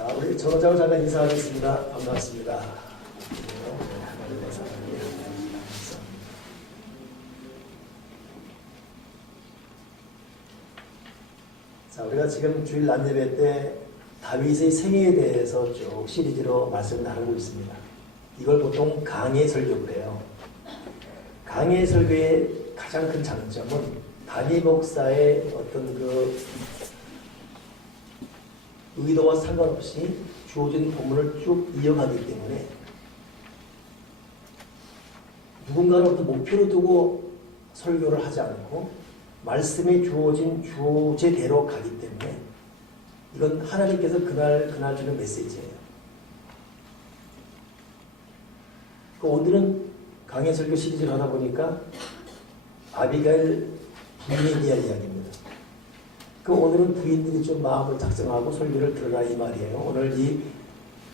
자, 우리 전호장 잠깐 인사하겠습니다. 반갑습니다. 자, 우리가 지금 주일 낮예배 때 다윗의 생애에 대해서 쭉 시리즈로 말씀을 나누고 있습니다. 이걸 보통 강해 설교를 해요. 강해 설교의 가장 큰 장점은 담임 목사의 어떤 그 의도와 상관없이 주어진 본문을 쭉 이어가기 때문에 누군가를 어떤 목표로 두고 설교를 하지 않고 말씀에 주어진 주제대로 가기 때문에 이건 하나님께서 그날 주는 메시지예요. 오늘은 강해 설교 시리즈를 하다 보니까 아비가일 부인에 대한 이야기입니다. 오늘은 부인들이 좀 마음을 작성하고 설교를 들으라 이 말이에요. 오늘 이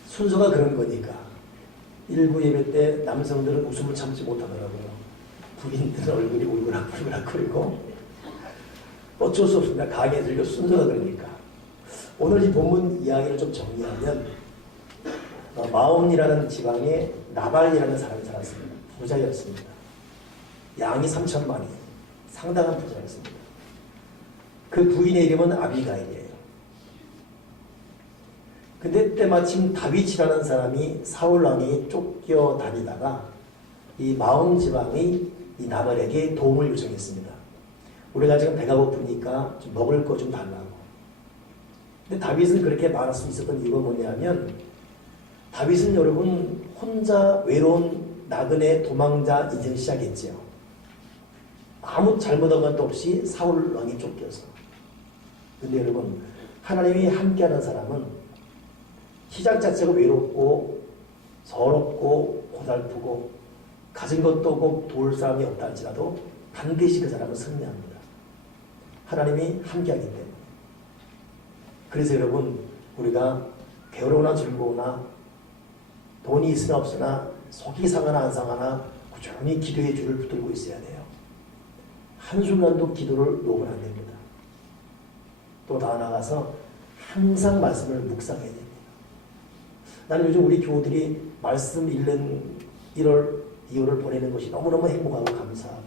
순서가 그런 거니까 일부 예배 때 남성들은 웃음을 참지 못하더라고요. 부인들은 얼굴이 울그락불그락거리고 어쩔 수 없습니다. 강해 설교 순서가 그러니까. 오늘 이 본문 이야기를 좀 정리하면 마온이라는 지방에 나발이라는 사람이 살았습니다. 부자였습니다. 양이 3천만이 상당한 부자였습니다. 그 부인의 이름은 아비가일이에요. 근데 때마침 다윗이라는 사람이 사울 왕이 쫓겨다니다가 이 마온 지방의 이 나발에게 도움을 요청했습니다. 우리가 지금 배가 고프니까 좀 먹을 거 좀 달라고. 근데 다윗은 그렇게 말할 수 있었던 이유가 뭐냐면 다윗은 여러분 혼자 외로운 나그네 도망자 인생을 시작했지요. 아무 잘못한 것도 없이 사울 왕이 쫓겨서. 근데 여러분 하나님이 함께하는 사람은 시작 자체가 외롭고 서럽고 고달프고 가진 것도 없고 도울 사람이 없다 할지라도 반드시 그 사람은 승리합니다. 하나님이 함께하기 때문에. 그래서 여러분 우리가 괴로우나 즐거우나 돈이 있으나 없으나 속이 상하나 안 상하나 꾸준히 기도의 줄을 붙들고 있어야 돼요. 한순간도 기도를 놓으면 안 됩니다. 또 더 나아가서 항상 말씀을 묵상해야 됩니다. 나는 요즘 우리 교우들이 말씀 읽는 1월, 2월을 보내는 것이 너무너무 행복하고 감사하고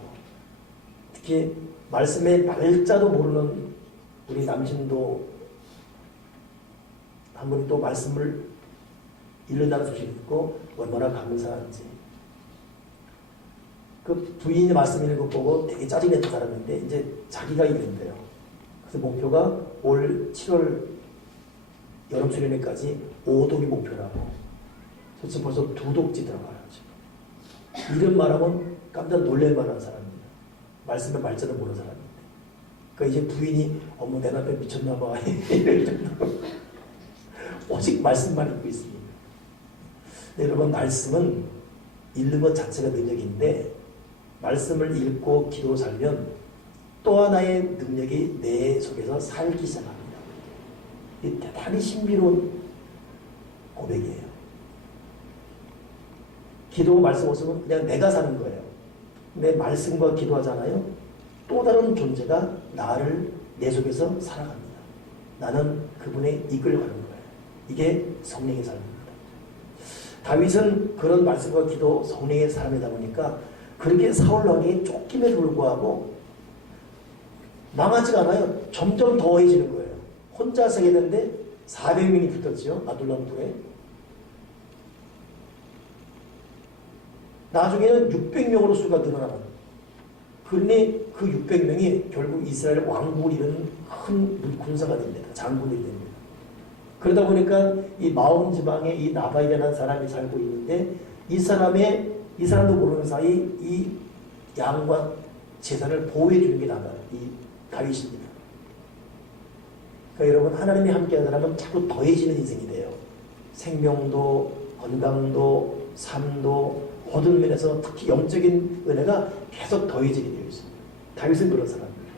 특히 말씀의 말자도 모르는 우리 남신도 한 분이 또 말씀을 읽는다는 소식을 듣고 얼마나 감사한지. 그 부인이 말씀 읽는 거 보고 되게 짜증냈던 사람인데 이제 자기가 읽는데요. 그래서 목표가 올 7월 여름 수련회까지 5독이 목표라고. 저 지금 벌써 2독지 들어가요. 지금. 이런 말하면 깜짝 놀랄 만한 사람입니다. 말씀의 말자도 모르는 사람인데. 그러니까 이제 부인이 어머 내 남편 미쳤나 봐. 이럴 정도로 오직 말씀만 읽고 있습니다. 여러분 말씀은 읽는 것 자체가 능력인데 말씀을 읽고 기도로 살면 또 하나의 능력이 내 속에서 살기 시작합니다. 이 대단히 신비로운 고백이에요. 기도 말씀 없으면 그냥 내가 사는 거예요. 내 말씀과 기도하잖아요. 또 다른 존재가 나를 내 속에서 살아갑니다. 나는 그분의 이끌어가는 거예요. 이게 성령의 삶입니다. 다윗은 그런 말씀과 기도 성령의 사람이다 보니까 그렇게 사울 왕이 쫓김에도 불구하고 망하지가 않아요. 점점 더해지는 거예요. 혼자 서게 되는데 400명이 붙었죠. 아둘람 굴에. 나중에는 600명으로 수가 늘어나는. 그러니 그 600명이 결국 이스라엘 왕국을 이루는 큰 군사가 됩니다. 장군이 됩니다. 그러다 보니까 이 마온 지방에 이 나발이라는 사람이 살고 있는데 이 사람도 모르는 사이 이 양과 재산을 보호해 주는 게 나발, 이 다윗입니다. 그러니까 여러분 하나님이 함께하는 사람은 자꾸 더해지는 인생이 돼요. 생명도 건강도 삶도 모든 면에서 특히 영적인 은혜가 계속 더해지게 되어 있습니다. 다윗은 그런 사람입니다.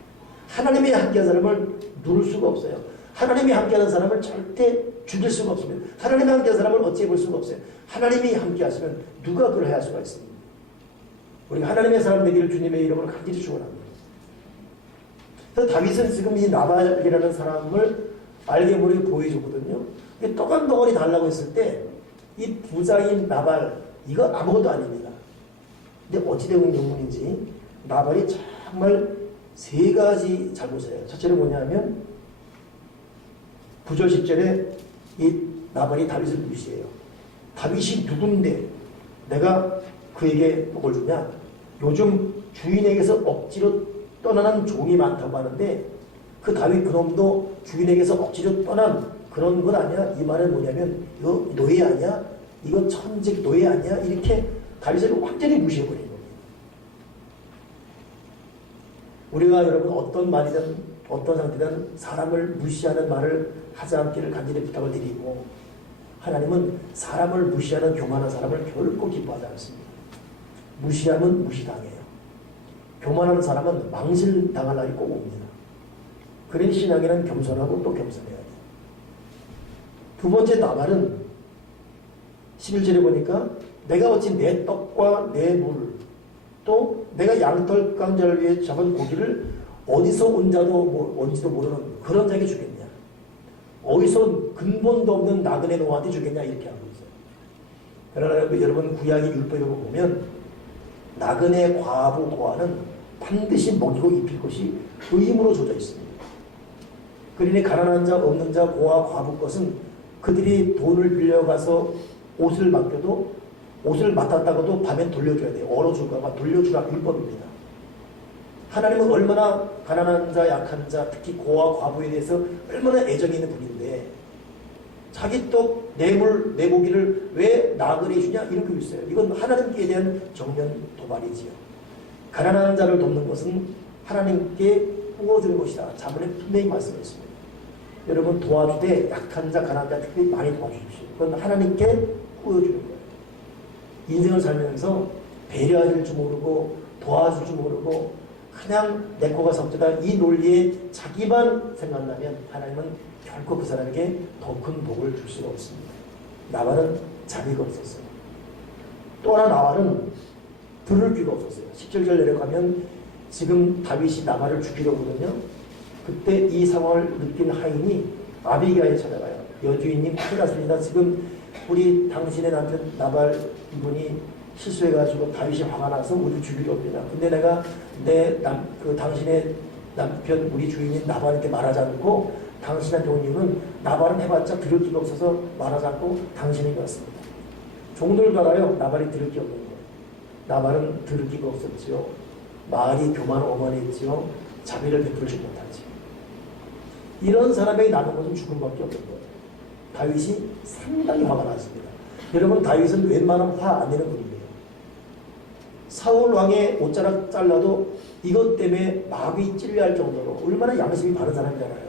하나님이 함께하는 사람을 누를 수가 없어요. 하나님이 함께하는 사람을 절대 죽일 수가 없습니다. 하나님이 함께하는 사람을 어찌해 볼 수가 없어요. 하나님이 함께하시면 누가 그걸 해야 할 수가 있습니다. 우리가 하나님의 사람 되기를 주님의 이름으로 간절히 축원합니다. 그래서 다윗은 지금 이 나발이라는 사람을 알게모르게 보여주거든요. 떡한 덩어리 달라고 했을 때 이 부자인 나발 이거 아무것도 아닙니다. 근데 어찌되고 영문인지 나발이 정말 세 가지 잘못을 해요. 첫째는 뭐냐면 9절 10절에 이 나발이 다윗을 무시해요. 다윗이 누군데 내가 그에게 복을 주냐? 요즘 주인에게서 억지로 떠나는 종이 많다고 하는데 그 다윗 그놈도 주인에게서 억지로 떠난 그런 건 아니야. 이 말은 뭐냐면 이거 노예 아니야? 이거 천직 노예 아니야? 이렇게 다윗을 완전히 무시해버린 겁니다. 우리가 여러분 어떤 말이든 어떤 상태든 사람을 무시하는 말을 하지 않기를 간절히 부탁을 드리고 하나님은 사람을 무시하는 교만한 사람을 결코 기뻐하지 않습니다. 무시하면 무시당해요. 교만한 사람은 망실당할 날이 꼭 옵니다. 그런 신앙에는 겸손하고 또 겸손해야 돼요. 두 번째 나발은 11절에 보니까 내가 어찌 내 떡과 내 물 또 내가 양털 강자를 위해 잡은 고기를 어디서 온지도 모르는 그런 자에게 주겠냐. 어디서 근본도 없는 나그네 노한테 주겠냐 이렇게 하고 있어요. 그러나 여러분 구약의 율법에 보면 나그네 과부 고아는 반드시 먹이고 입힐 것이 의무로 줘져 있습니다. 그러니 가난한 자 없는 자 고아 과부 것은 그들이 돈을 빌려가서 옷을 맡겨도 옷을 맡았다고도 밤에 돌려줘야 돼요. 얼어줄까봐 돌려주라 율법입니다. 하나님은 얼마나 가난한 자, 약한 자, 특히 고아, 과부에 대해서 얼마나 애정이 있는 분인데 자기 떡, 내물, 내고기를 왜 나그네 주냐? 이렇게 있어요. 이건 하나님께 대한 정면 도발이지요. 가난한 자를 돕는 것은 하나님께 부어주는 것이다. 자문에 분명히 말씀했습니다. 여러분 도와주되 약한 자, 가난한 자 특별히 많이 도와주십시오. 그건 하나님께 부어주는 거예요. 인생을 살면서 배려할 줄 모르고 도와줄 줄 모르고 그냥 내 코가 석자다 이 논리에 자기만 생각나면 하나님은 결코 그 사람에게 더 큰 복을 줄 수가 없습니다. 나발은 자비가 없었어요. 또 하나 나발은 들을 귀가 없었어요. 17절 내려가면 지금 다윗이 나발을 죽이려고 하거든요. 그때 이 상황을 느낀 하인이 아비가에 찾아가요. 여주인님 큰일 났습니다. 지금 우리 당신의 남편 나발 이분이 실수해가지고 다윗이 화가 나서 우리 죽이려 합니다. 근데 내가 당신의 남편 우리 주인인 나발한테 말하지 않고 당신한테 온 이유는 나발은 해봤자 들을 기가 없어서 말하지 않고 당신에게 왔습니다. 종들도 알아요. 나발이 들을 게 없는 거예요. 나발은 들을 기가 없었지요. 말이 교만한 어머니였지요. 자비를 베풀지 못하지. 이런 사람에게 남은 것은 죽음밖에 없는 거예요. 다윗이 상당히 화가 났습니다. 여러분 다윗은 웬만하면 화 안 내는 분이에요. 사울 왕의 옷자락 잘라도 이것 때문에 마귀 찔려할 정도로 얼마나 양심이 바른 사람이잖아요.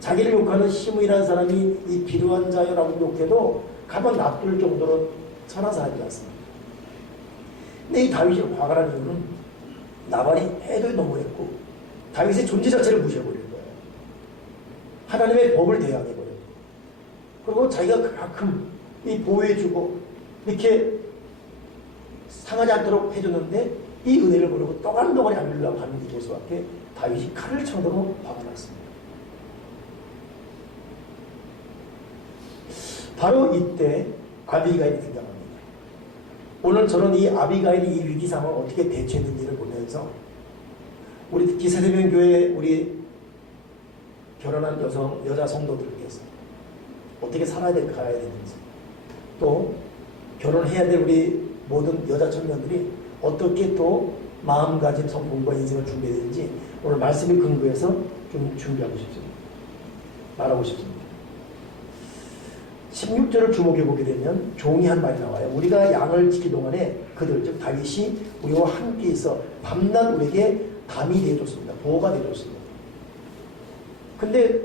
자기를 욕하는 시므이라는 사람이 이 비루한 자여라고 욕해도 가만 놔둘 정도로 천한 사람이지 않습니까? 근데 이 다윗이 화가 난 이유는 나발이 해도 너무했고 다윗의 존재 자체를 무시해버린 거예요. 하나님의 법을 대항해버렸고 그리고 자기가 그만큼 이 보호해주고 이렇게 상하지 않도록 해줬는데 이 은혜를 모르고 떡 한 덩어리 안 주려고 하는 이모습밖에 다윗이 칼을 쳐도록 화가 났습니다. 바로 이때 아비가일이 등장합니다. 오늘 저는 이 아비가일이 이 위기 상황을 어떻게 대처했는지를 보면서 우리 특히 세대명교회 우리 결혼한 여자 성도들께서 어떻게 살아야 가야 되는지 또 결혼해야 될 우리 모든 여자 청년들이 어떻게 또 마음가짐 성공과 인생을 준비해야 되는지 오늘 말씀을 근거해서 좀 준비하고 싶습니다. 말하고 싶습니다. 16절을 주목해보게 되면 종이 한 말이 나와요. 우리가 양을 지킬 동안에 그들 즉 다윗이 우리와 함께 있어 밤낮 우리에게 담이 되어줬습니다. 보호가 되어줬습니다. 근데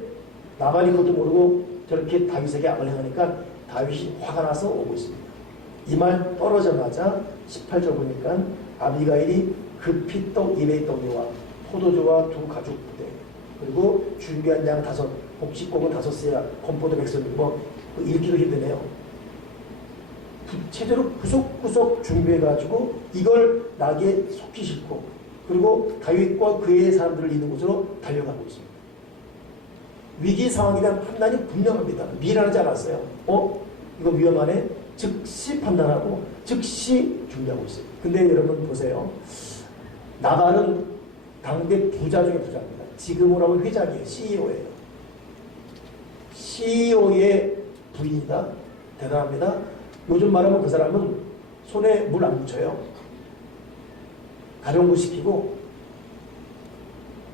나발이 그것도 모르고 저렇게 다윗에게 악을 행하니까 다윗이 화가 나서 오고 있습니다. 이 말 떨어져마자 18절 보니까 아비가일이 급히 떡 200 덩이와 포도주와 2 가죽 부대 그리고 준비한 양 5 곡식고기 5세야 건포도 백설 읽기도 힘드네요. 체제로 구석구석 준비해가지고 이걸 나게 속히 싣고 그리고 다윗과 그의 사람들을 있는 곳으로 달려가고 있습니다. 위기 상황에 대한 판단이 분명합니다. 미련하지 않았어요. 이거 위험하네. 즉시 판단하고 즉시 준비하고 있어요. 근데 여러분 보세요. 나발은 당대 부자 중에 부자입니다. 지금으로 하면 회장이에요. CEO예요. CEO의 부인이다. 대단합니다. 요즘 말하면 그 사람은 손에 물 안 묻혀요. 가정부 시키고,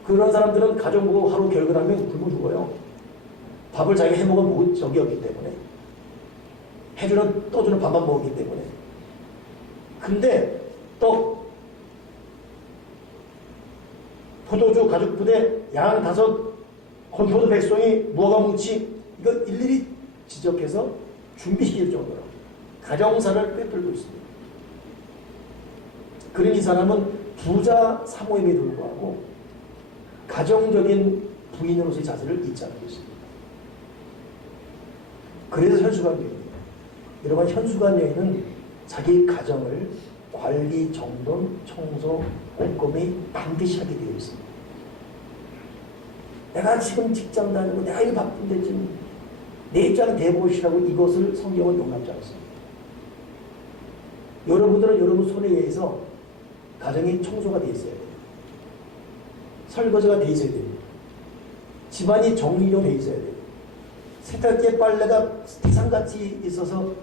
그런 사람들은 가정부 하루 결근하면 굶어 죽어요. 밥을 자기가 해먹은 적이 없기 때문에. 떠주는 밥만 먹기 때문에. 근데 포도주 가죽부대 양 5, 건포도 백송이 무화과 뭉치, 이거 일일이 지적해서 준비시킬 정도로 가정사를 꿰뚫고 있습니다. 그런 이 사람은 부자 사모임에 불구하고 가정적인 부인으로서의 자세를 잊지 않고 있습니다. 그래서 현수관 여인입니다. 여러분, 현수관 여인은 자기 가정을 관리, 정돈, 청소, 꼼꼼히 반드시 하게 되어 있습니다. 내가 지금 직장 다니고 내가 일 바쁜데 지금 내 입장은 대보시라고 이것을 성경은 용납지 않습니다. 여러분들은 여러분 손에 의해서 가정이 청소가 되어 있어야 돼요. 설거지가 되어 있어야 됩니다. 집안이 정리로 되어 있어야 돼요. 세탁기에 빨래가 태산같이 있어서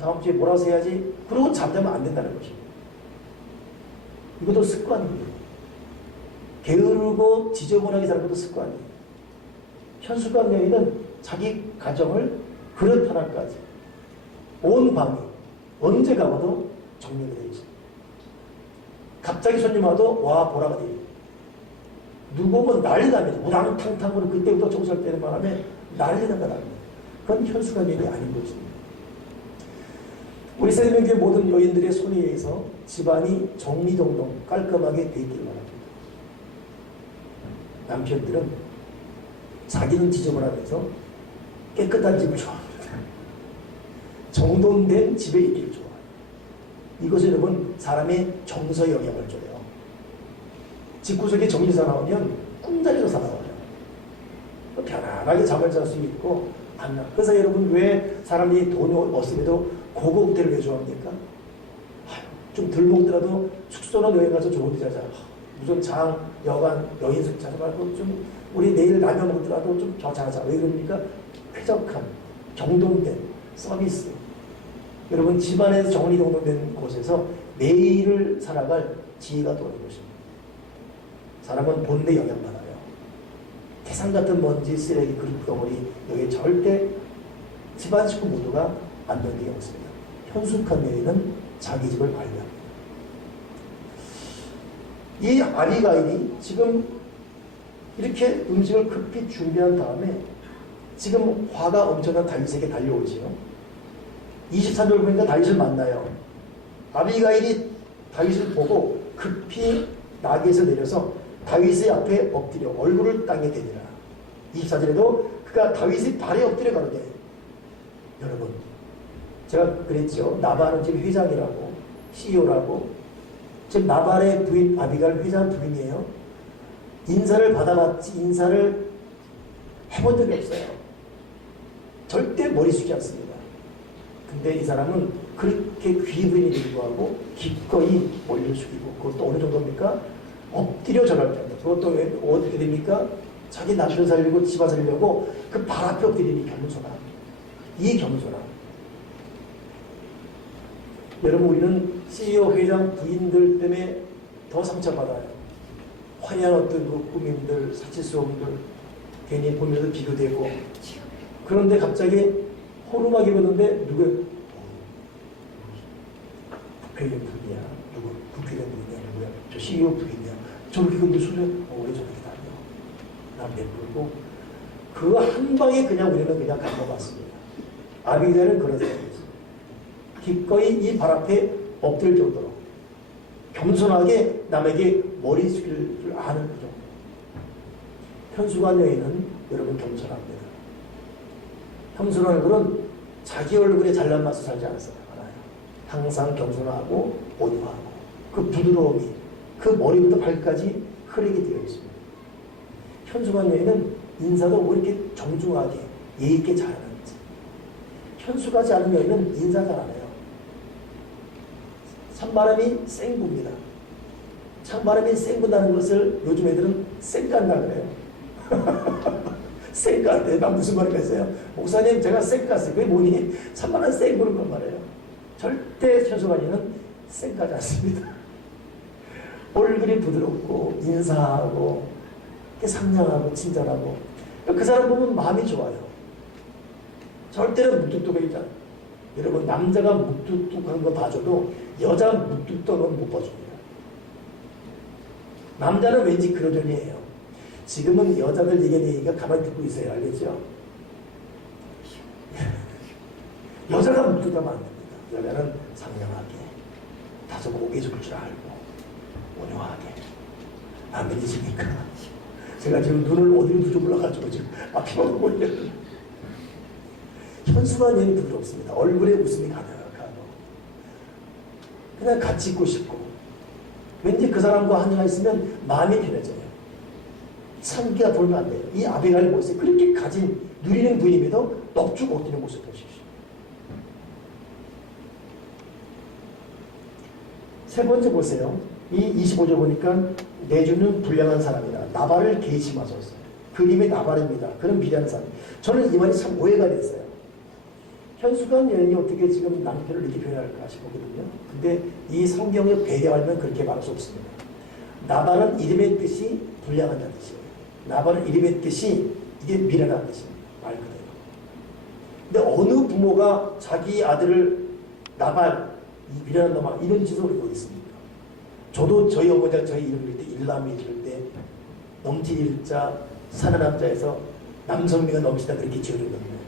다음 주에 몰아서 해야지, 그러고 잠자면 안 된다는 것입니다. 이것도 습관입니다. 게으르고 지저분하게 사는 것도 습관이에요. 현수관 여인은 자기 가정을 그릇 하나까지 온 방이 언제 가봐도 정리가 되어 있습니다. 갑자기 손님 와도 와 보라가 돼요. 누구 오면 난리 납니다. 우당탕탕으로 그때부터 청소할 때는 바람에 난리가 납니다. 그건 현수관 여인이 아닌 것입니다. 우리 생명교회 모든 여인들의 손에 의해서 집안이 정리정돈 깔끔하게 되어 있기를 바랍니다. 남편들은 자기는 지저분하면서 깨끗한 집을 좋아합니다. 정돈된 집에 있기를 좋아해요. 이것은 여러분 사람의 정서에 영향을 줘요. 집구석에 정리사 나오면 꿈자리로 살아와요. 편안하게 잠을 잘 수 있고 그래서 여러분 왜 사람이 돈이 없음에도 고급 호텔을 왜 좋아합니까? 좀 덜 먹더라도 숙소나 여행 가서 좋은 데 자자. 무슨 장, 여관, 여인숙 자자 말고 좀 우리 내일 라면 먹더라도 좀 더 자자. 왜 그럽니까? 쾌적한, 정돈된 서비스. 여러분 집안에서 정리정돈된 곳에서 매일을 살아갈 지혜가 떠오르는 것입니다. 사람은 본래 영향받아요. 태산 같은 먼지, 쓰레기, 그릇 덩어리 여기에 절대 집안 식구 모두가 안 던지게 없습니다. 현숙한 여인은 자기 집을 관리합니다. 이 아비가일이 지금 이렇게 음식을 급히 준비한 다음에 지금 화가 엄청난 다윗에게 달려오지요. 23절 보니까 다윗을 만나요. 아비가일이 다윗을 보고 급히 나귀에서 내려서 다윗의 앞에 엎드려 얼굴을 땅에 대니라. 24절에도 그가 다윗의 발에 엎드려 가로되. 여러분 제가 그랬죠. 나발은 지금 회장이라고 CEO라고. 지금 나발의 부인 아비가일 회장 부인이에요. 인사를 받아봤지 인사를 해본 적이 없어요. 절대 머리 숙이지 않습니다. 근데 이 사람은 그렇게 귀부인이 불구하고 기꺼이 머리를 숙이고, 그것도 어느 정도입니까? 엎드려 절할 때입니다. 그것도 왜 어떻게 됩니까? 자기 남편 살리고 집안 살리려고 그 발 앞에 엎드리는 겸손함. 이 겸손함. 여러분 우리는 CEO 회장 부인들 때문에 더 상처받아요. 화려한 어떤 그 꾸밈들, 사치스러움들 괜히 보면서 비교되고. 그런데 갑자기 호루막 입었는데 누구 부회장 부인이야. 누구 부회장 부인이야. 누구야? 저 CEO 부인이야. 저렇게 근데 술을 오래 저렇게 다녀. 남 내불고 그거 한 방에 그냥 우리는 그냥 감동받습니다. 아비가일은 그런 사람이었어요. 기꺼이 이 발 앞에 엎드릴 정도로 겸손하게 남에게 머리 숙일 줄 아는 그 정도. 현수관 여인은 여러분 겸손합니다. 겸손한 얼굴은 자기 얼굴에 잘난 맛을 살지 않아요. 항상 겸손하고 온화하고 그 부드러움이 그 머리부터 발까지 흐르게 되어 있습니다. 현수관 여인은 인사도 왜 이렇게 정중하게 예의 있게 잘하는지. 현수가지 않은 여인은 인사 잘 안 해요. 찬바람이 쌩붑니다. 찬바람이 쌩군다는 것을 요즘 애들은 쌩간다 그래요. 쌩간데 나 무슨 말을 했어요? 목사님 제가 쌩갔어요. 그게 뭐니? 찬바람 쌩구는 건 말이에요. 절대 현수가지는 쌩가지 않습니다. 얼굴이 부드럽고 인사하고 상냥하고 친절하고 그 사람 보면 마음이 좋아요. 절대로 묵뚝뚝하지 않아요. 여러분 남자가 묵뚝뚝한 거 봐줘도 여자 묵뚝뚝은 못 봐줍니다. 남자는 왠지 그러려니 해요. 지금은 여자들 얘기하니까 가만히 듣고 있어요. 알겠죠? 여자가 묵뚝하면 안 됩니다. 여자는 상냥하게 다소 고개 숙일 줄 알고 온유하게 안 믿으십니까? 제가 지금 눈을 어디로 두지 몰라가지고 지금 앞이만 보이는 현수만 여인이 부드럽습니다. 얼굴에 웃음이 가득하고 그냥 같이 있고 싶고 왠지 그 사람과 한여가 있으면 마음이 편해져요. 참기가 돌면 안 돼요. 이 아비가일 모습 그렇게 가진 누리는 부인임에도 넋주 못 뛰는 모습 보십시오. 세 번째 보세요. 이 25절 보니까 내주는 불량한 사람이라 나발을 계심하소서. 그림의 나발입니다. 그런 미련한 사람. 저는 이 말이 참 오해가 됐어요. 현수간 여인이 어떻게 지금 남편을 이렇게 표현할까 싶거든요. 근데 이 성경을 배경하면 그렇게 말할 수 없습니다. 나발은 이름의 뜻이 불량하다는 뜻이에요. 나발은 이름의 뜻이 이게 미련한 뜻입니다. 말 그대로. 근데 어느 부모가 자기 아들을 나발, 이 미련한 놈아 이런 짓을 하고 있습니까? 저도 저희 어머니가 저희 이름을 때 일남이 지을 때 넘칠 일자 사는 남자에서 남성미가 넘치다 그렇게 지어준 겁니다.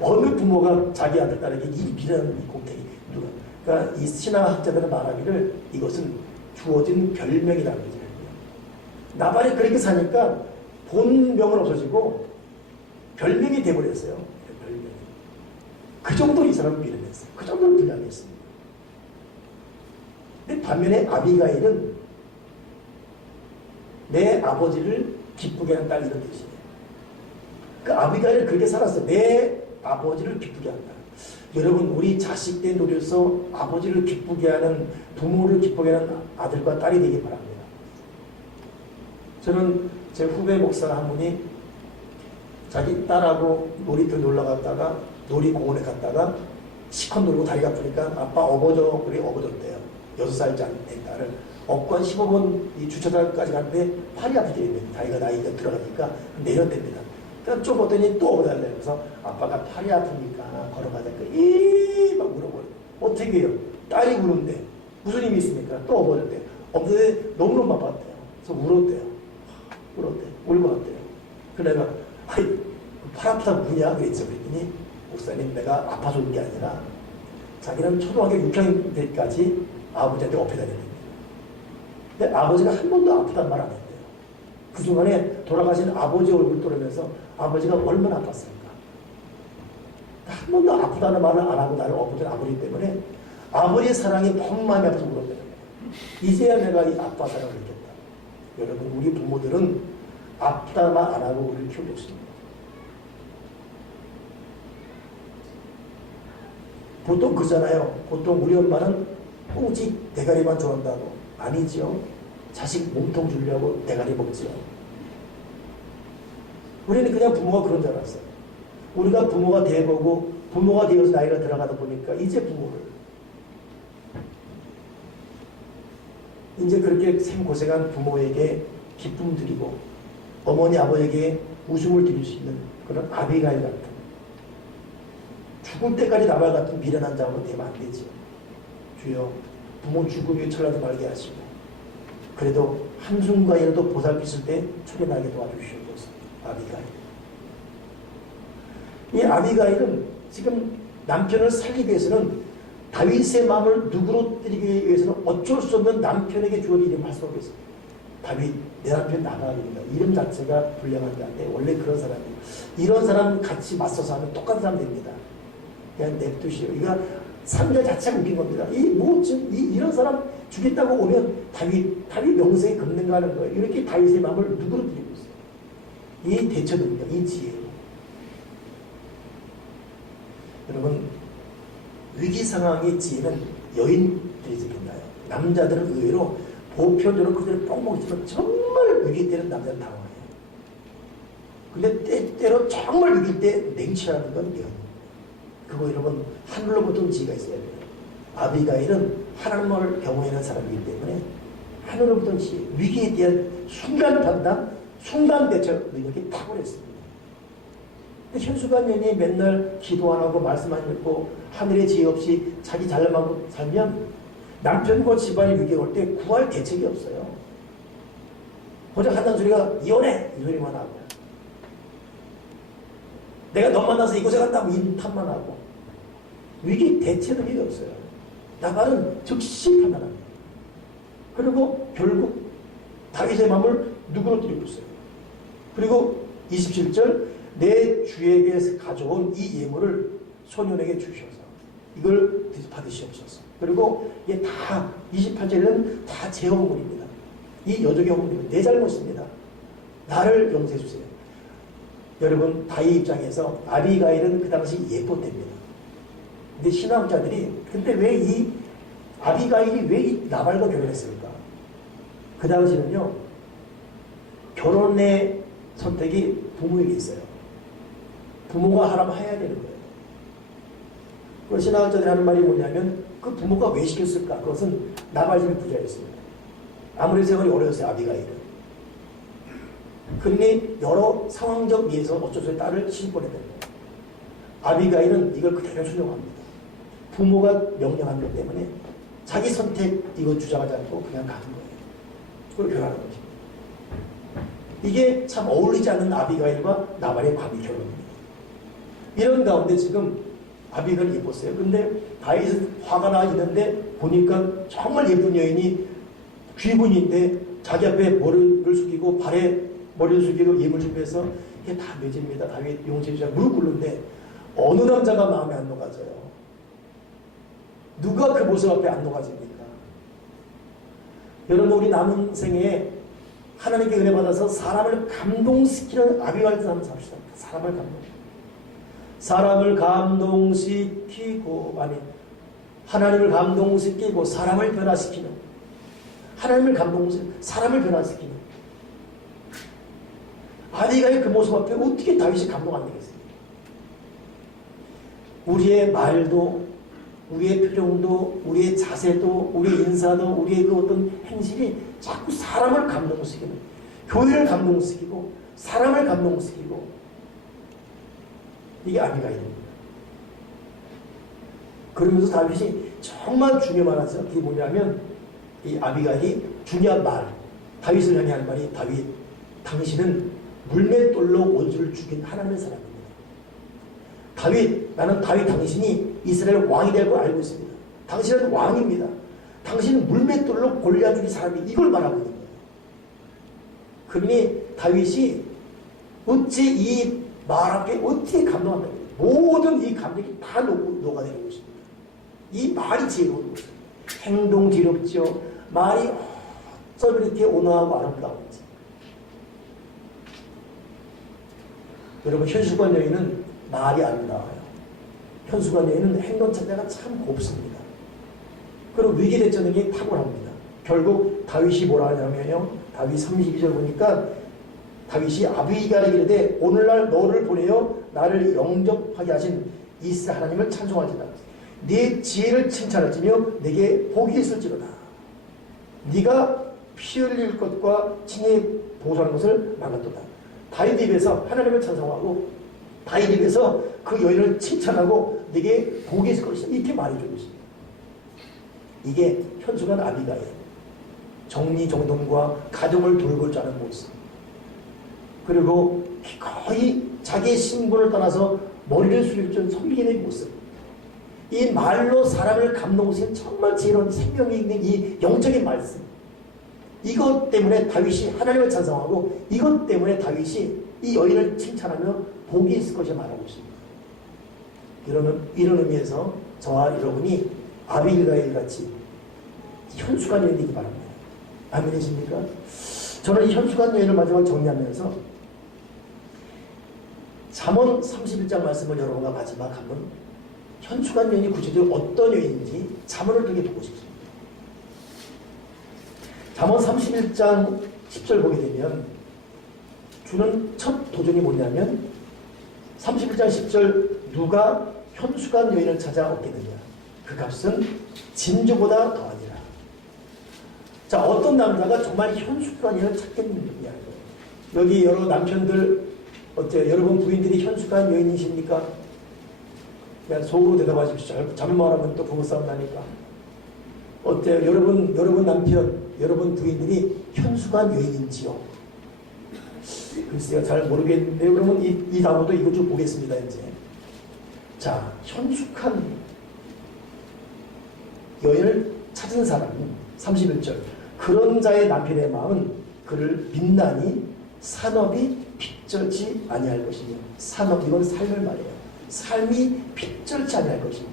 어느 부모가 자기 아들 딸에게 이 미련한 공택이 누가? 그러니까 이 신화학자들은 말하기를 이것은 주어진 별명이라는 거죠. 나발이 그렇게 사니까 본명은 없어지고 별명이 돼버렸어요. 별명이. 그 정도로 이 사람은 미련했어요. 그 정도로 불량했습니다. 근데 반면에 아비가일은 내 아버지를 기쁘게 하는 딸 이런 뜻이에요. 그 아비가일은 그렇게 살았어요. 내 아버지를 기쁘게 한다. 여러분 우리 자식 때 노려서 아버지를 기쁘게 하는 부모를 기쁘게 하는 아들과 딸이 되길 바랍니다. 저는 제 후배 목사 한 분이 자기 딸하고 놀이터 놀러 갔다가 놀이공원에 갔다가 시컨 놀고 다리가 아프니까 아빠 업어줘. 그래 업어줬대요. 6살짜리 된 딸을 업고 한 15분 이 주차장까지 갔는데 팔이 아프게 됩니다. 자기가 나이가 들어가니까 내렸답니다. 그러니까 좀 오더니 또 업어달래요. 그래서 아빠가 팔이 아프니까 걸어가자니까 막 물어버려요. 어떻게 해요? 딸이 우는데 무슨 힘이 있습니까? 또 업어줬대요. 업는데 너무너무 아팠대요. 그래서 울었대요. 울고 왔대요. 그래서 내가 아이 팔 아프다고 우냐? 그랬죠. 그랬더니 목사님 내가 아파서 운 게 아니라 자기는 초등학교 6학년 때까지 아버지한테 업혀 다녔는데 근데 아버지가 한 번도 아프단 말 안 했대요. 그 순간에 돌아가신 아버지 얼굴 떠오르면서 아버지가 얼마나 아팠을까. 한 번도 아프다는 말을 안 하고 나를 업어준 아버지 때문에 아버지의 사랑이 너무 마음이 아파서 울었다는 거예요. 이제야 내가 이 아빠 사랑을 느꼈다. 여러분 우리 부모들은 아프다만 안 하고 우리를 키워줬습니다. 보통 그잖아요. 보통 우리 엄마는 오직 대가리만 좋아한다고. 아니죠. 자식 몸통 주려고 대가리 먹지요. 우리는 그냥 부모가 그런 줄 알았어요. 우리가 부모가 돼보고 부모가 되어서 나이가 들어가다 보니까 이제 부모를 이제 그렇게 생고생한 부모에게 기쁨 드리고 어머니 아버지에게 웃음을 드릴 수 있는 그런 아비가일 같은 죽을 때까지 나발 같은 미련한 자로 되면 안 되죠. 주여 부모 죽음이 철라도 말게 하시고 그래도 한순간이라도 보살피실 때 초련하게 도와주시옵소서. 아비가일. 이 아비가일은 지금 남편을 살리기 위해서는 다윗의 마음을 누그러뜨리기 위해서는 어쩔 수 없는 남편에게 주어진 이름을 할 수 없겠어요. 다윗, 내 남편 나발입니다. 이름 자체가 불량한 게 아닌데 원래 그런 사람이에요. 이런 사람 같이 맞서서 하면 똑같은 사람 됩니다. 그냥 냅두시오. 이거 상대 자체가 웃긴 겁니다. 이런 사람 죽겠다고 오면 다윗 명성이 긋는가 하는 거예요. 이렇게 다윗의 마음을 누그러뜨리고 있어요. 이 대처 능력, 이 지혜. 여러분, 위기 상황의 지혜는 여인들이 지킨다요. 남자들은 의외로 보편적으로 그들을 뻥뻥치면 정말 위기 때는 남자는 당황해요. 근데 때로 정말 위기 때 냉철하는 건 여인. 그거 여러분, 하늘로부터 지혜가 있어야 돼요. 아비가일은 하나님을 경외하는 사람이기 때문에 하늘로부터 지혜, 위기에 대한 순간 판단, 순간 대처 능력이 탁월했습니다. 근데 현수가 년이 맨날 기도 안 하고 말씀 안 읽고 하늘의 지혜 없이 자기 잘나만 살면 남편과 집안의 위기가 올 때 구할 대책이 없어요. 고작 한다는 소리가 이혼해! 이 소리만 하고, 내가 너 만나서 이곳에 간다고 이 탓만 하고, 위기 대처 능력이 없어요. 나발은 즉시 판단합니다. 그리고 결국 다윗의 마음을 누구로 있어요. 그리고 27절, 내 주에게 가져온 이 예물을 소년에게 주셔서 이걸 받으시옵소서. 그리고 이게 다 28절에는 다 제 허물입니다. 이 여족의 허물입니다. 내 잘못입니다. 나를 용서해 주세요. 여러분, 다윗 입장에서 아비가일은 그 당시 예포때입니다. 근데 신학자들이 근데 왜 이 아비가일이 왜 이 나발과 결혼했을까? 그 당시는요, 결혼의 선택이 부모에게 있어요. 부모가 하라면 해야 되는 거예요. 그 신학자들이 하는 말이 뭐냐면 그 부모가 왜 시켰을까? 그것은 나발 집이 부자였습니다. 아무리 생활이 어려웠어요, 아비가일은. 그러니 여러 상황적 이해에서 어쩔 수 없이 딸을 신권해야 됩니다. 아비가일은 이걸 그대로 순종합니다. 부모가 명령한 것 때문에 자기 선택 이거 주장하지 않고 그냥 가는 거예요. 그걸 결혼하는 거죠. 이게 참 어울리지 않는 아비가일과 나발의 과비 결혼입니다. 이런 가운데 지금 아비가일 예뻤어요. 근데 다윗은 화가 나 있는데 보니까 정말 예쁜 여인이 귀분인데 자기 앞에 머리를 숙이고 발에 머리를 숙이고 예물 준비해서 이게 다 매집니다. 다윗 용서해주자 무릎 꿇는데 어느 남자가 마음에 안 녹아져요? 누가 그 모습 앞에 안 녹아집니까? 여러분, 우리 남은 생에 하나님께 은혜 받아서 사람을 감동시키는 아비가일 한번 삽시다. 사람을 감동시키고, 아니, 하나님을 감동시키고 사람을 변화시키는, 하나님을 감동시키고 사람을 변화시키는 아비가일 그 모습 앞에 어떻게 다윗이 감동 안 되겠어요? 우리의 말도, 우리의 표정도, 우리의 자세도, 우리의 인사도, 우리의 그 어떤 행실이 자꾸 사람을 감동시키는, 교회를 감동시키고 사람을 감동시키고, 이게 아비가일입니다. 그러면서 다윗이 정말 중요한 하죠. 그게 뭐냐면 이 아비가일이 중요한 말, 다윗을 향해 한 말이 다윗, 당신은 물맷돌로 원수를 죽인 하나님의 사람입니다. 다윗, 나는 다윗 당신이 이스라엘 왕이 될 걸 알고 있습니다. 당신은 왕입니다. 당신은 물맷돌로 골리앗 죽인 사람이 이걸 말하고 있는 거예요. 그러니 다윗이 어찌 이 말 앞에 어떻게 감동한다. 모든 이 감정이 다 녹아내리고 있습니다. 이 말이 지혜로운 것입니다. 행동 지럽죠. 말이 어쩜 이렇게 온화하고 아름다운지. 여러분, 현수관 여인은 말이 아름다워요. 현수관 여인은 행동 자체가 참 곱습니다. 그리고 위기 대처 능력이 탁월합니다. 결국 다윗이 뭐라 하냐면요, 다윗 32절 보니까 다윗이 아비가일에게 이르되 오늘날 너를 보내어 나를 영접하게 하신 이스라엘 하나님을 찬송하지다. 네 지혜를 칭찬하지며 내게 복이 있을지로다. 네가 피 흘릴 것과 친히 보호하는 것을 막았도다. 다윗 입에서 하나님을 찬송하고 다윗 입에서 그 여인을 칭찬하고 내게 복이 있을 것이다. 이렇게 말해주고 있습니다. 이게 현수관 아비가일, 정리정돈과 가정을 돌볼 줄 아는 모습, 그리고 거의 자기의 신분을 떠나서 머리를 숙일 줄 섬기는 모습, 이 말로 사람을 감동시키는 정말 지혜로운 생명이 있는 이 영적인 말씀, 이것 때문에 다윗이 하나님을 찬송하고 이것 때문에 다윗이 이 여인을 칭찬하며 복이 있을 것을 말하고 있습니다. 이런 의미에서 저와 여러분이 아비가일 같이 현수관 여인이기 바랍니다. 아멘이십니까? 저는 이 현수관 여인을 마지막 정리하면서 잠언 31장 말씀을 여러분과 마지막 한번 현숙한 여인이 구체적으로 어떤 여인인지 잠언을 통해 보고 싶습니다. 잠언 31장 10절 보게 되면 주는 첫 도전이 뭐냐면 31장 10절 누가 현숙한 여인을 찾아 얻겠느냐 그 값은 진주보다 더하니라. 자, 어떤 남자가 정말 현숙한 여인을 찾겠느냐. 여기 여러 남편들 어때요? 여러분 부인들이 현숙한 여인이십니까? 그냥 속으로 대답하십시오. 잘못 말하면 또 부부싸움 나니까. 어때요? 여러분 남편, 여러분 부인들이 현숙한 여인인지요? 글쎄요, 잘 모르겠는데, 그러면 이 단어도 이거 좀 보겠습니다, 이제. 자, 현숙한 여인을 찾은 사람은 31절. 그런 자의 남편의 마음은 그를 빛나니 산업이 핍절치 아니할 것이며. 산업, 이건 삶을 말해요. 삶이 핍절치 아니할 것입니다.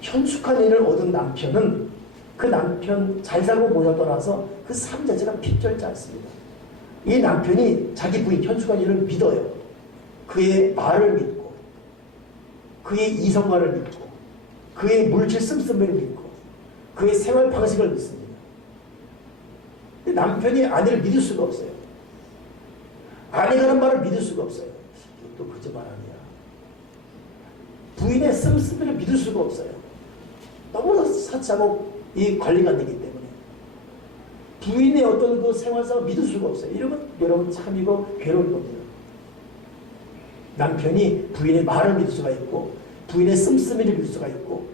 현숙한 여인을 얻은 남편은 그 남편 잘 살고 모자 떠나서 그 삶 자체가 핍절치 않습니다. 이 남편이 자기 부인 현숙한 여인을 믿어요. 그의 말을 믿고 그의 이성관을 믿고 그의 물질 씀씀을 믿고 그의 생활 방식을 믿습니다. 남편이 아내를 믿을 수가 없어요. 아내가 하는 말을 믿을 수가 없어요. 이것도 거짓말 아니야. 부인의 씀씀이를 믿을 수가 없어요. 너무나 사치하고 이 관리가 안 되기 때문에 부인의 어떤 그 생활상을 믿을 수가 없어요. 이러면 여러분 참 이거 괴로운 겁니다. 남편이 부인의 말을 믿을 수가 있고 부인의 씀씀이를 믿을 수가 있고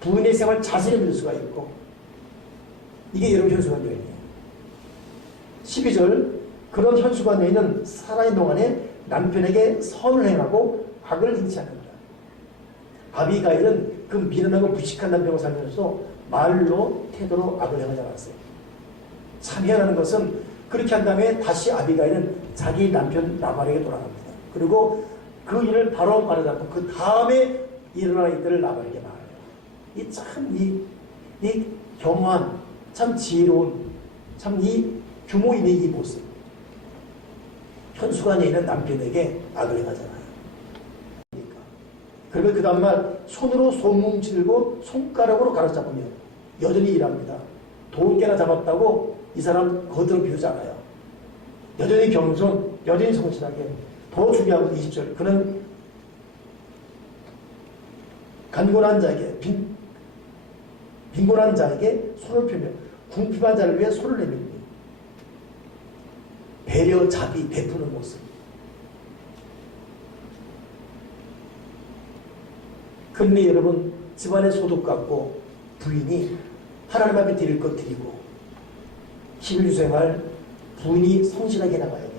부인의 생활 자신을 믿을 수가 있고 이게 여러분 현숙한 여인이에요. 12절 그런 현숙한 여인은 살아있는 동안에 남편에게 선을 행하고 악을 행치 않는다. 아비가일은 그 미련하고 무식한 남편과 살면서 말로 태도로 악을 행하지 않았어요. 참 희한한 것은 그렇게 한 다음에 다시 아비가일은 자기 남편 나발에게 돌아갑니다. 그리고 그 일을 바로 말하지 않고 그 다음에 일어날 일들을 나발에게 말해요. 이 참 이 겸허한 참 지혜로운 참 이 규모 있는 이 모습. 현숙한 여인은 남편에게 악을 행하잖아요. 그러면 그 다음날 손으로 손뭉치 들고 손가락으로 가로잡으며 여전히 일합니다. 돈 깨나 잡았다고 이 사람 거들어 비우지 않아요. 여전히 겸손, 여전히 성실하게. 더 중요한 건 20절. 그는 간곤한 자에게 빈곤한 자에게 손을 펴며 궁핍한 자를 위해 손을 내밀며 배려, 자비, 베푸는 모습. 근데 여러분 집안에 소득 갖고 부인이 하나님 앞에 드릴 것 드리고 11주 생활 부인이 성실하게 나가야 돼요.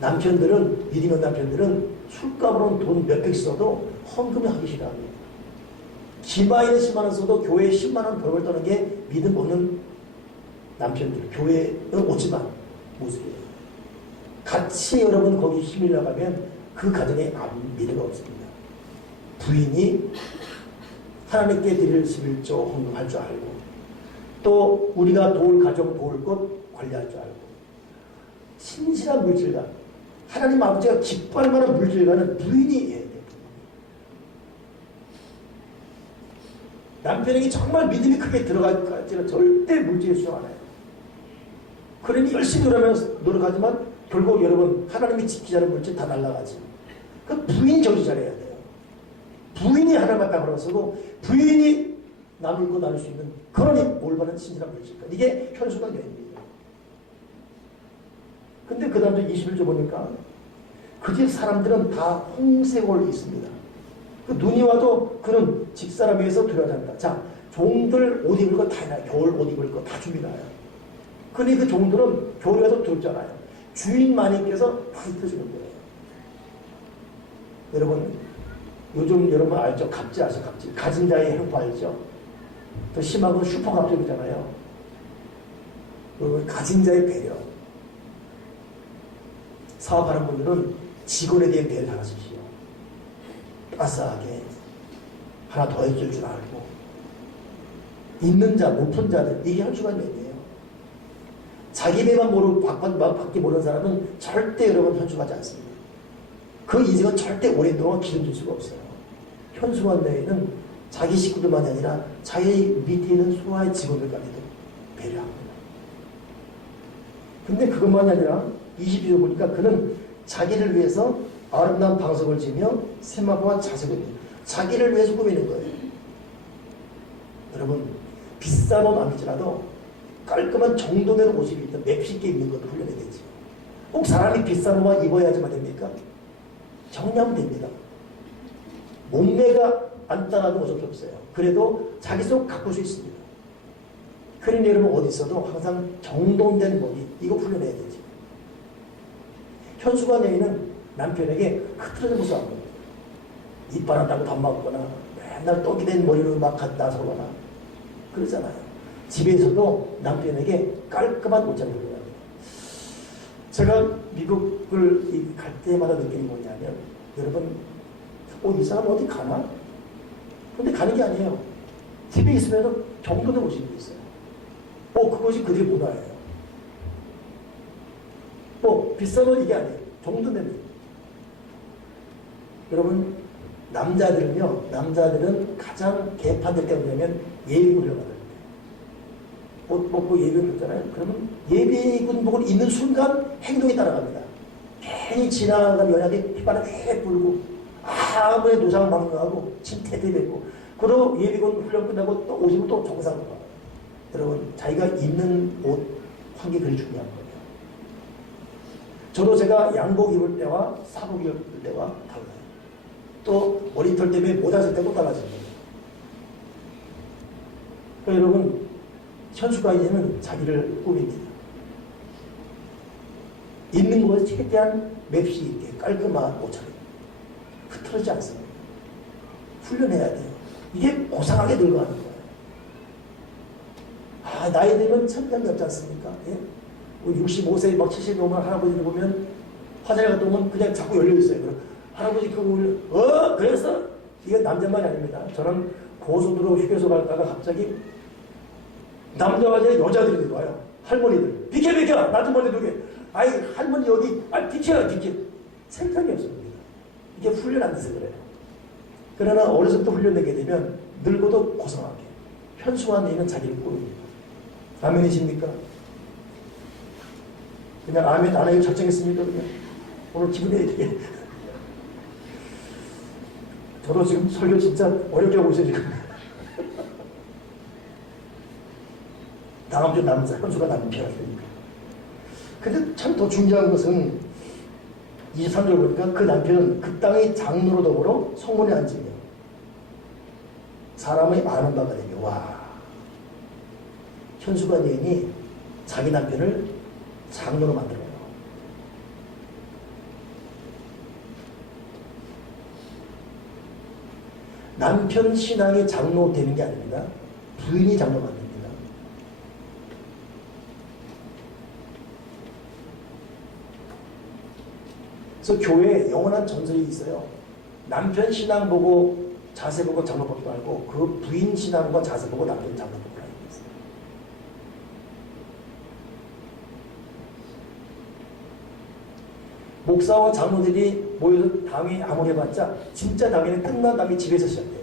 남편들은 믿음의 남편들은 술값으로는 돈 몇백씩 써도 헌금을 하기 싫어합니다. 기마에는 10만 원 써도 교회에 10만 원 벌벌 떠는 게 믿음 없는 남편들. 교회는 오지만 모습이에요. 같이 여러분 거기 힘이 나가면 그 가정에 아무 미래가 없습니다. 부인이 하나님께 드릴 11조 헌금할 줄 알고 또 우리가 도울 가정 도울 것 관리할 줄 알고 신실한 물질가 하나님 아버지가 기뻐할 만한 물질가는 부인이 해야 돼요. 남편에게 정말 믿음이 크게 들어갈지는 절대 물질에 수정 안 해요. 그러니 열심히 노력하지만 결국 여러분 하나님이 지키자는 물질 다 날라가지. 그 부인이 정신 차려야 돼요. 부인이 하나님 앞에 걸어서고 부인이 남을 거 나눌 수 있는 그런 올바른 신실한 물질가. 이게 현숙한 여인입니다. 근데 그 다음 21절 보니까 그 집 사람들은 다 홍색옷을 입습니다. 그 눈이 와도 그는 집사람에 의해서 두려워하지 않는다. 자, 종들 옷 입을 거 다 해놔요. 겨울 옷 입을 거 다 준비해놔요. 그러니 그 종들은 겨울에 와서 두렵잖아요. 주인 마님께서 다 입혀주는 거예요. 여러분, 요즘 여러분 알죠? 갑질 아시죠? 갑질. 가진 자의 행보 알죠? 더 심한 건 슈퍼 갑질이잖아요. 여러분, 가진 자의 배려. 사업하는 분들은 직원에 대한 배려를 잘하십시오. 따스하게 하나 더 해줄 줄 알고 있는 자, 높은 자들 이게 현숙한 여인이에요. 자기 배만 모르고 밖에 모르는 사람은 절대 여러분 현숙하지 않습니다. 그 인생은 절대 오랫동안 기름질 수가 없어요. 현수관 여인은 자기 식구들만이 아니라 자기 밑에 있는 수하의 직원들까지도 배려합니다. 근데 그것만이 아니라 22절 보니까 그는 자기를 위해서 아름다운 방석을 지며 세마포와 자색을 자기를 위해서 꾸미는 거예요. 여러분, 비싼 옷 아니지라도 깔끔한 정돈된 옷을 입든 맵쉽게 입는 것도 훈련해야 되지. 꼭 사람이 비싼 옷만 입어야지만 됩니까? 정리하면 됩니다. 몸매가 안 따라도 어쩔 수 없어요. 그래도 자기 속 가꿀 수 있습니다. 그러니 여러분 어디 있어도 항상 정돈된 머리 이거 훈련해야 되지. 현수관 여인은 남편에게 흐트러진 모습 안 보입니다. 이빨 한다고 밥 먹거나 맨날 떡이 된 머리로 막 갖다 서거나 그러잖아요. 집에서도 남편에게 깔끔한 옷장을 입어야 합니다. 제가 미국을 갈 때마다 느끼는 뭐냐면 여러분 이 사람 어디 가나? 근데 가는 게 아니에요. 집에 있으면 정돈된 옷이 입고 있어요. 그것이 그들의 문화예요. 비싼 옷 이게 아니에요. 정돈된 옷. 여러분 남자들은 가장 개판될 때 뭐냐면 예비군을 받을 때. 옷 먹고 예비군 입잖아요. 그러면 예비군복을 입는 순간 행동이 따라갑니다. 괜히 지나가는 연하게 휘바람 휙 불고 아무리 노상 방문하고 침태대고 그러고 예비군 훈련 끝나고 또 오시면 또 정상으로 가요. 여러분 자기가 입는 옷 환기 그리 중요한 거예요. 저도 제가 양복 입을 때와 사복 입을 때와 달라요. 또 머리털 때문에 모자 쓸 때도 달라집니다. 그러니까 여러분 현수가인은 자기를 꾸밉니다. 입는 것을 최대한 맵시 있게 깔끔한 옷차림 흐트러지지 않습니다. 훈련해야 돼요. 이게 고상하게 늙어가는 거예요. 나이 들면 천년 같지 않습니까? 예? 65세 막 70 넘은 할아버지를 보면 화장을 갔다 오면 그냥 자꾸 열려있어요. 할아버지 그래서 이게 남자만이 아닙니다. 저는 고속도로 휴게소 갔다가 갑자기 남자가 아니라 여자들이 들어와요. 할머니들. 비켜 나 좀 먼저 두게. 할머니 여기 비켜. 생각이 없습니다. 이게 훈련 안 돼서 그래요. 그러나 어려서부터 훈련되게 되면 늙어도 고상하게 현수한 여인은 자기를 꾸밉니다. 아멘이십니까? 그냥 아멘 안 하기로 작정했습니다. 그냥 오늘 기분이 되게 저도 지금 설교 진짜 어렵게 하고 있어요 지금. 다음 주 남자 현수가 남편이니까. 근데 참 더 중요한 것은 23절 보니까 그 남편은 그 땅의 장로로 더불어 성문에 앉으며 사람의 아는 바가 되며 현수관 여인이 자기 남편을 장로로 만들어요. 남편 신앙이 장로 되는 게 아닙니다. 부인이 장로 만듭니다. 그래서 교회에 영원한 전설이 있어요. 남편 신앙 보고 자세 보고 장로 뽑기도 알고 그 부인 신앙과 자세 보고 남편 장로 뽑기도 알고 있어요. 목사와 장로들이 모여서 당회 아무리 해봤자 진짜 당회는 끝난 다음에 집에서 시작돼요.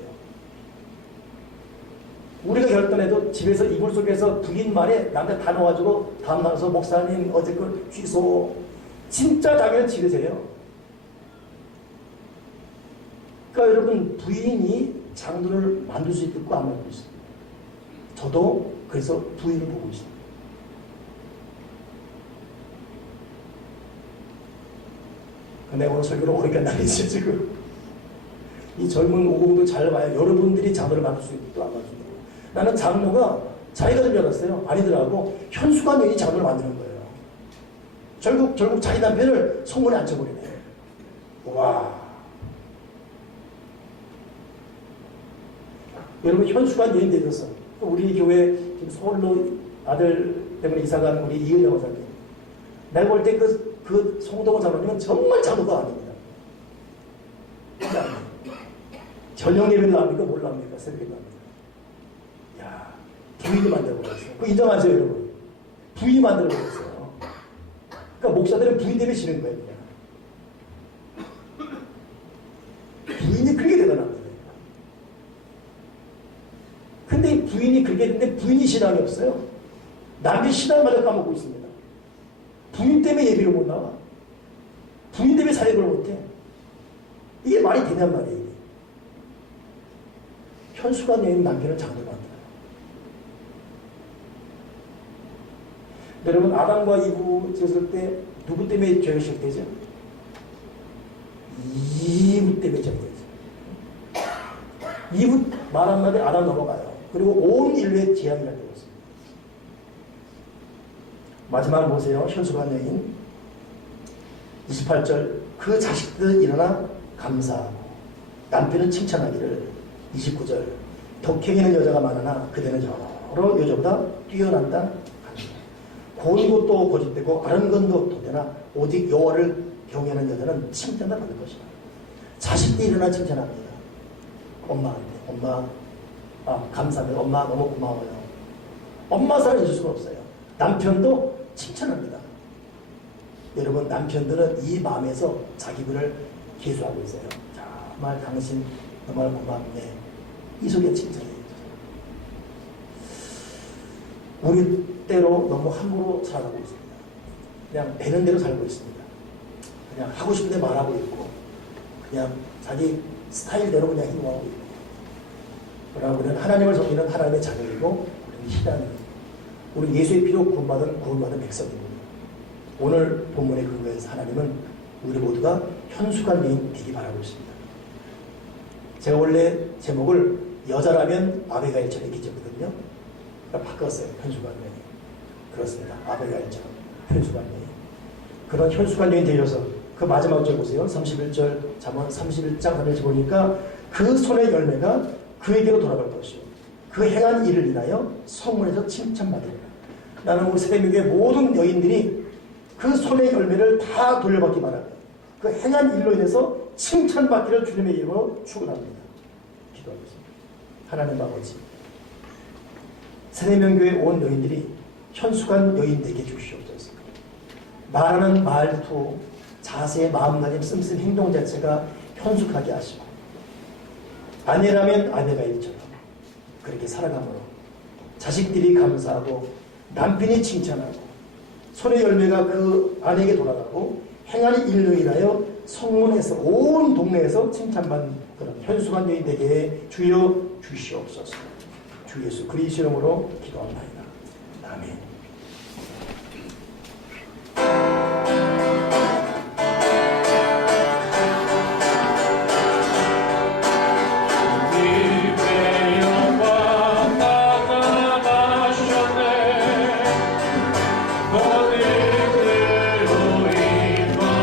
우리가 결단해도 집에서 이불 속에서 부인 말에 남자 다 넣어가지고 다음 나가서 목사님 어제 걸 취소. 진짜 당연히 집에서 해요. 그러니까 여러분 부인이 장로를 만들 수 있고 안 만들 수 있습니다. 저도 그래서 부인을 보고 있습니다. 내가 오늘 설교를 어렵게 한다는 거죠 지금. 이 젊은 오공도 잘 봐요. 여러분들이 장로를 만들 수 있고 안 만들 수 있고. 나는 장로가 자기가 좀 알았어요. 아니더라고. 현수관 여인이 장로를 만드는 거예요. 결국 자기 남편을 성문에 앉혀버리네. 와. 여러분 현수관 여인 되셔서 우리 교회 지금 서울로 아들 때문에 이사간 우리 이은영 원사님. 내가 볼 때 그 송동호 장로님은 정말 장로가 아닙니다. 저녁 예배를 합니까? 뭘 합니까? 새벽에 합니까? 야, 부인이 만들어버렸어요. 그거 인정하세요, 여러분? 부인이 만들어버렸어요. 그러니까 목사들은 부인 때문에 싫은 거예요. 그냥. 부인이 그렇게 했는데 부인이 신앙이 없어요. 남편 신앙마저 까먹고 있습니다. 부인 때문에 예비를 못 나와. 부인 때문에 사역을 못해. 이게 말이 되냔 말이에요. 이게. 현수가 여인 남편을 장로 만들어요. 여러분 아담과 이브 지었을 때 누구 때문에 죄가 시작되죠? 이브 때문에 죄가 되죠. 이브 말 한마디 아담 넘어가요. 그리고 온 인류의 재앙이 되었습니다. 마지막 보세요. 현수관 여인 28절 그 자식들은 일어나 감사하고 남편은 칭찬하기를 29절 덕행이는 여자가 많으나 그대는 여러 여자보다 뛰어난다. 고운 것도 거짓되고 아른 건도 덧되나 오직 여호와를 경외하는 여자는 칭찬을 받을 것이다. 자식들이 일어나 칭찬합니다. 엄마한테 엄마 감사합니다. 엄마 너무 고마워요. 엄마 사랑 잊을 수가 없어요. 남편도 칭찬합니다. 여러분 남편들은 이 마음에서 자기 분을 계수하고 있어요. 정말 당신 정말 고맙네. 이 속에 칭찬해요. 우리 때로 너무 함부로 살아가고 있습니다. 그냥 되는 대로 살고 있습니다. 그냥 하고 싶은 데 말하고 있고 그냥 자기 스타일대로 그냥 행동하고 있고 그러나 우리는 하나님을 섬기는 하나님의 자녀이고 우리는 신앙이에요. 우리 예수의 피로 구원받은 백성입니다. 오늘 본문의 근거에서 하나님은 우리 모두가 현수관 여인 되기 바라고 있습니다. 제가 원래 제목을 여자라면 아비가일처럼 이렇게 지었거든요. 그러니까 바꿨어요. 현수관 여인. 그렇습니다. 아비가일처럼 현수관 여인. 그런 현수관 여인 되셔서 그 마지막 절 보세요. 31절 잠언 31장 3절 보니까 그 손의 열매가 그에게로 돌아갈 것이요 그 행한 일을 인하여 성문에서 칭찬받으리라. 나는 우리 세대명의 모든 여인들이 그 손의 열매를 다 돌려받기 바랍니다. 그 행한 일로 인해서 칭찬받기를 주님의 이름으로 축원합니다. 기도하겠습니다. 하나님 아버지, 세대명교회 온 여인들이 현수관 여인 되게 주시옵소서. 말하는 말투, 자세, 마음가짐, 씀씀, 행동 자체가 현숙하게 하시고 아내라면 아내가 일처럼 그렇게 살아감으로 자식들이 감사하고 남편이 칭찬하고 손의 열매가 그 아내에게 돌아가고 행하는 일로 인하여 성문에서 온 동네에서 칭찬받는 그런 현수관 여인 되게 주여 주시옵소서. 주 예수 그리스도 이름으로 기도합니다. 아멘.